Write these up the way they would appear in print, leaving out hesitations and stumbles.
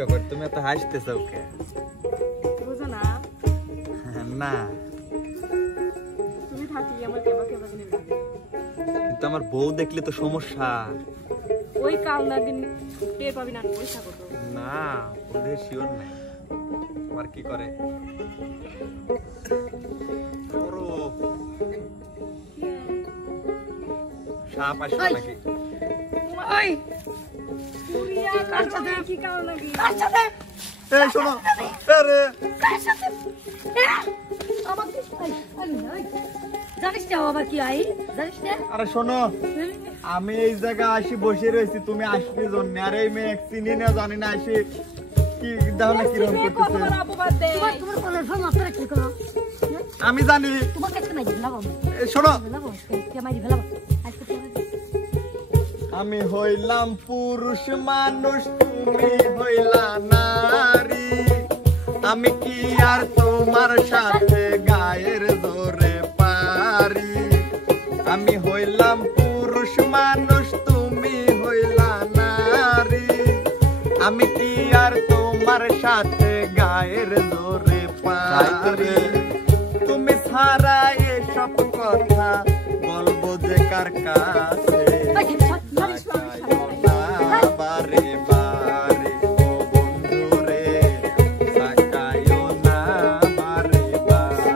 ব্যাপার তুমি এত হাসতেছো কে? বুঝো না না তুমি থাকলে আমার কেবা কেবা দিন লাগে। কিন্তু আমার বউ দেখলে তো সমস্যা। ওই কাল না দিন টের পাবি না পয়সা কত। না ওদের শিওর নাই। আর কি করে? ওরো সাপ আসবে নাকি? ওই পুরিয়া কার সাথে কি কাল নাকি? কার সাথে? এই শোনো আরে কার সাথে? আমাকে জানিস না বাবা কি আই জানিস না? আরে শোনো আমি এই জায়গায় আসি বসে রয়েছি তুমি আসবি জন্য আর এই মেয়ে চিনি না জানি না আসি কি দাও না কি রকম করতেছে তোমার অপবাদ দে। তোমার কোলে ফোন মাত্র কি করো? আমি জানি তোমার কাছে নাই দিলাম আমি। শোনো কে মারি ফেলাম আজকে আমি হইলাম পুরুষ মানুষ তুমি হইলা নারী আমি কি আর তোমার সাথে গায়ের জোরে পারি আমি হইলাম পুরুষ মানুষ তুমি হইলা নারী আমি কি আর তোমার সাথে গায়ের জোরে পারি তুমি ছাড়া এসব কথা বলবো যে কার কাছে বারে বারে ও বন্ধু রে সাকায়ও না বারে বারে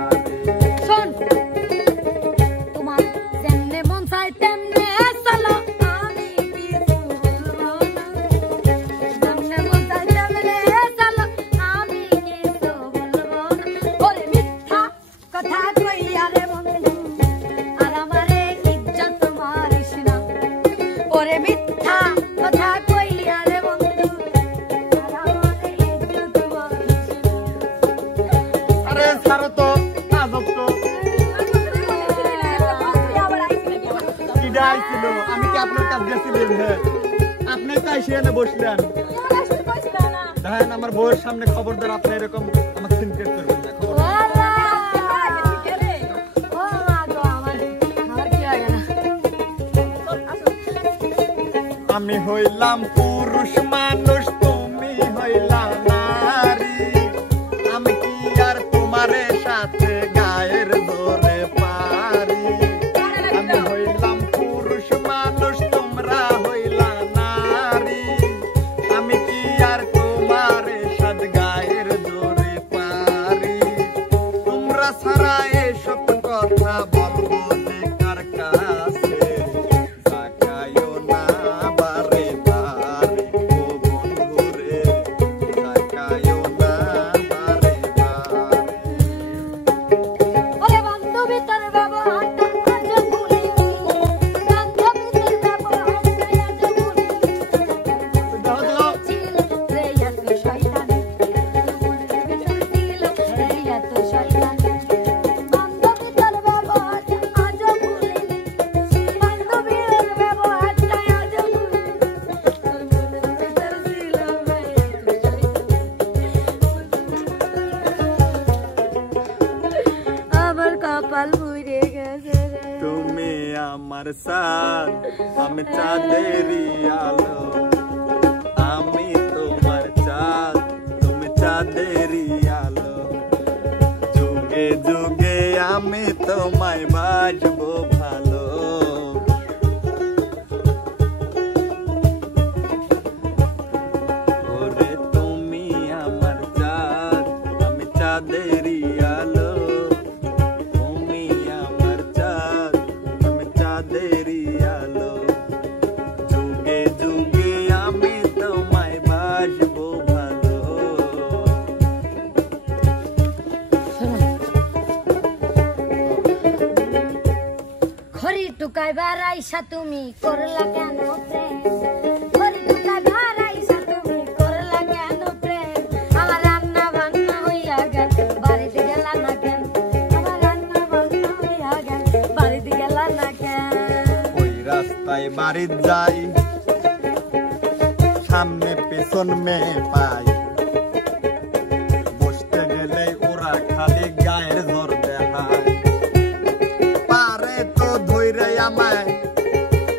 শোন তোমার যেমনে মন চাই তেমনে চলো আমি কিছু বলবো না যেমনে মন চাই তেমনে চলো আমি কিছু বলবো না ওরে মিথ্যা কথা কইয়া রে বন্ধু আর আমারে ইজ্জত মারিস না ওরে মিথ্যা কথা কইয়া রে বন্ধু আর আমারে ইজ্জত মারিস না আরে ছাড়ো তো আজব তো কিডা আইছিল আমি কি আপনার কাছে গেছিলাম হ্যাঁ আপনি তো এসে এনে বসলেন দেখেন আমার বউয়ের সামনে খবরদার আপনি এরকম আমাকে সিনক্রেট করবেন না খবর আমি হইলাম পুরুষ মানুষ তুমি হইলা নারী আমি কি আর তোমারে সাথে গায়ের জোরে পারি আমি হইলাম পুরুষ মানুষ তোমরা হইলা নারী আমি কি আর তোমারে সাথে গায়ের জোরে পারি তোমরা ছাড়া এসব কথা বলবো যে কার কাছে তাকায়ও না বারে বারে ও বন্ধু রে তাকায়ও না বারে বারে ওরে বান্ধবী তোর ব্যবহারটা আজ ভুলিনি বান্ধবী তোর ব্যবহারটা আজ ভুলিনি দাও দাও ছিল রে এত শয়তান ছিল রে এত শয়তান বান্ধবী তোর ব্যবহারটা আজ ভুলিনি বান্ধবী তোর ব্যবহারটা আজ ভুলিনি তোর মনের ভিতর ছিল রে আমার কপাল পুড়ে গেছে রে তুমি আমার সাথ আমি চাঁদেরই আলো আমি তোমার চাঁদ তুমি চাঁদেরই আলো যুগে যুগে আমি তোমায় বাসবো ভালো ওরে তুমি আমার চাঁদ আমি চাঁদেরই আলো তুমি আমার চাঁদ আমি চাঁদেরই আলো যুগে যুগে আমি তোমায় বাসবো ভালো খড়ি টুকাই বারাইসা তুমি করলা কেন প্রেম খড়ি টুকাই বারাইসা তুমি করলা কেন প্রেম আমার রান্না বান্না হইয়া গেল বাড়িতে গেলা না কেন আমার রান্না বান্না হইয়া গেল বাড়িতে গেলা না কেন ওই রাস্তায় বাড়ি যাই সামনে পেছন মেয়ে পাই বসতে গেলে ওরা খালি গায়ের জোর দেখায় পারে তো ধইরে আমায়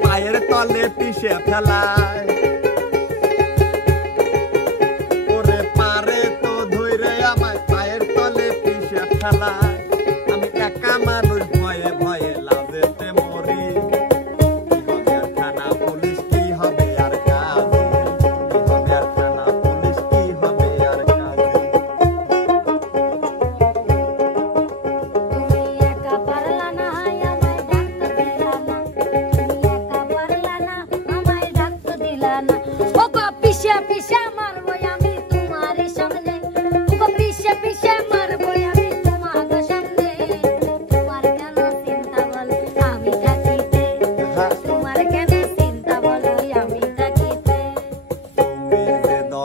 পায়ের তলে পিষে ফেলায়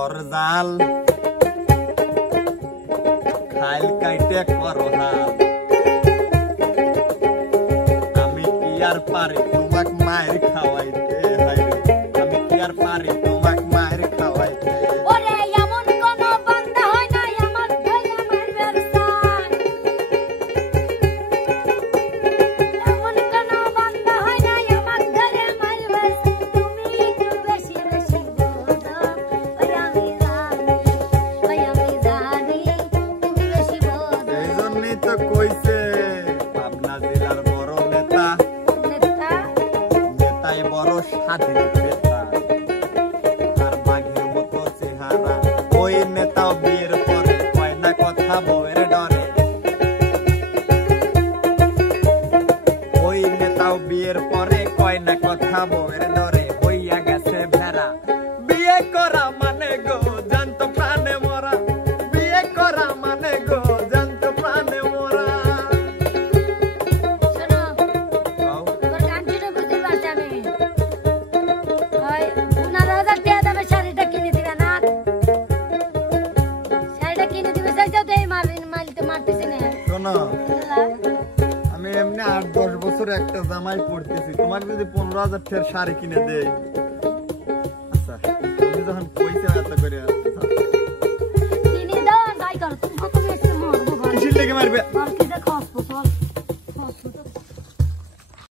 বর জাল খাইল কাইটে করো হাল আমি কি আর পারি তোমাক মায়ের খাওয়াইতে হাইরে আমি কি আর পারি তোমাক মায়ের খাওয়াইতে ওরে এমন কোন বান্দা হয় না আমার ধরে মারবার চাই এমন কোন বান্দা হয় না আমার ধরে মারবার তুমি একটু বেশি বেশি বোঝো ওই আমি জানি তুমি বেশি বোঝো এই জন্যই তো কইছে পাবনা জেলার বড় নেতা নেতাই বড় স্বাধীন নেতা আর বাঘের মতো চেহারা ওই নেতাও বিয়ের পরে কয় না কথা বউয়ের ডরে ওই নেতাও বিয়ের পরে কয় না কথা বউয়ের ডরে হইয়া গেছে ভেড়া বিয়ে করা মানে গো জানতো প্রাণে মরা বিয়ে করা মানে গো জানতো প্রাণে মরা শোনো কাউ তোর গানটিটা বুঝতে পারছি আমি ওই 15,000 টাকা দামের শাড়িটা কিনে দিবে না শাড়িটা কিনে দিবে চাইছো তো এই মালিতে মারতেছি না শোনো আমি এমনি 8-10 বছর একটা জামাই পড়তেছি তোমাকে যদি 15,000 টাকার শাড়ি কিনে দেই আচ্ছা তুমি যখন পয়সা এত করে কিনে দাও যাই করো তুমি একটু মরবো কিসের লেগে মারবে